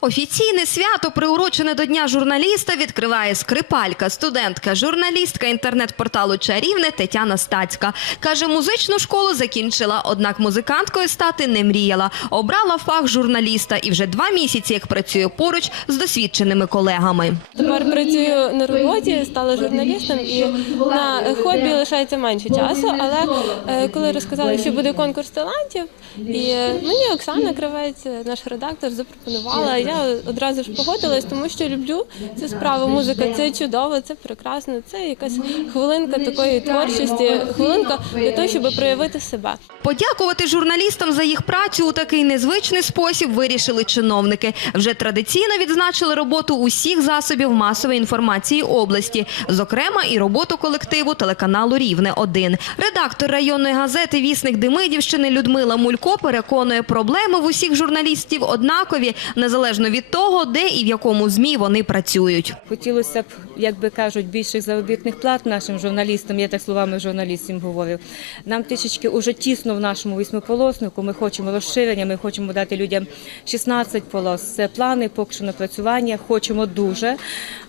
Офіційне свято, приурочене до Дня журналіста, відкриває скрипалька, студентка, журналістка інтернет-порталу Чарівне Тетяна Стацька. Каже, музичну школу закінчила, однак музиканткою стати не мріяла. Обрала фах журналіста і вже два місяці, як працює поруч з досвідченими колегами. Тепер працюю на роботі, стала журналістом і на хобі лишається менше часу. Але е, коли розказали, що буде конкурс талантів, і мені Оксана Кравець, наш редактор, запропонувала. Я одразу ж погодилась, тому що люблю цю справу. Музика це чудово, це прекрасно. Це якась хвилинка такої творчості, хвилинка для того, щоб проявити себе. Подякувати журналістам за їх працю у такий незвичний спосіб вирішили чиновники. Вже традиційно відзначили роботу усіх засобів масової інформації області, зокрема і роботу колективу телеканалу Рівне 1 Редактор районної газети Вісник Демидівщини Людмила Мулько переконує, проблеми в усіх журналістів однакові, незалежно від того, де і в якому змі вони працюють. Хотілося б, як би кажуть, більших заробітних плат нашим журналістам. Я так словами журналістів говорю. Нам трішечки уже тісно в нашому восьмиполоснику. Ми хочемо розширення, ми хочемо дати людям 16 полос. Це плани, поки що напрацювання. Хочемо дуже.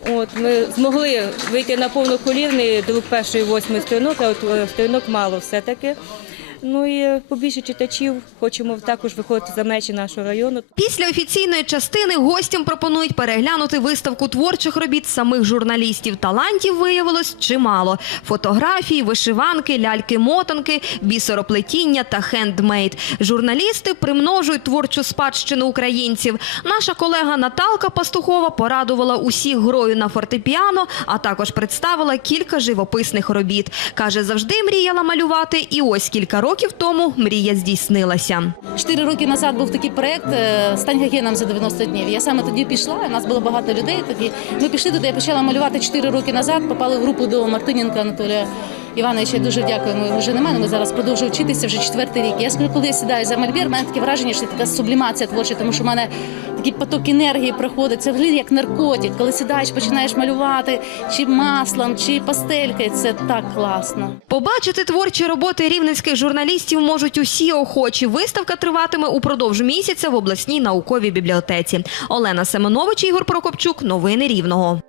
От ми змогли вийти на повноколірний друк першої восьми сторінок, а от е, сторінок мало все-таки. Ну і побільше читачів хочемо також виходити за межі нашого району. Після офіційної частини гостям пропонують переглянути виставку творчих робіт самих журналістів. Талантів виявилось чимало: фотографії, вишиванки, ляльки-мотанки, бісероплетіння та хендмейд. Журналісти примножують творчу спадщину українців. Наша колега Наталка Пастухова порадувала усіх грою на фортепіано, а також представила кілька живописних робіт. каже, завжди мріяла малювати, і ось кілька років тому мрія здійснилася. Чотири роки назад був такий проект е, Стань гігієном за 90 днів. Я саме тоді пішла. У нас було багато людей. Тоді ми пішли туди. Я почала малювати чотири роки назад. Попали в групу до Мартиненка Анатолія. Івановича, я дуже дякуємо. Його вже але Ми зараз продовжуємо вчитися вже четвертий рік. Я скажу, коли я сідаю за мольбір, в мене таке враження, що це така сублімація творча, тому що в мене такий поток енергії проходить. Це взагалі як наркотик. Коли сідаєш, починаєш малювати чи маслом, чи пастелькою. Це так класно. Побачити творчі роботи рівненських журналістів можуть усі охочі. Виставка триватиме упродовж місяця в обласній науковій бібліотеці. Олена Семенович, Ігор Прокопчук. Новини Рівного.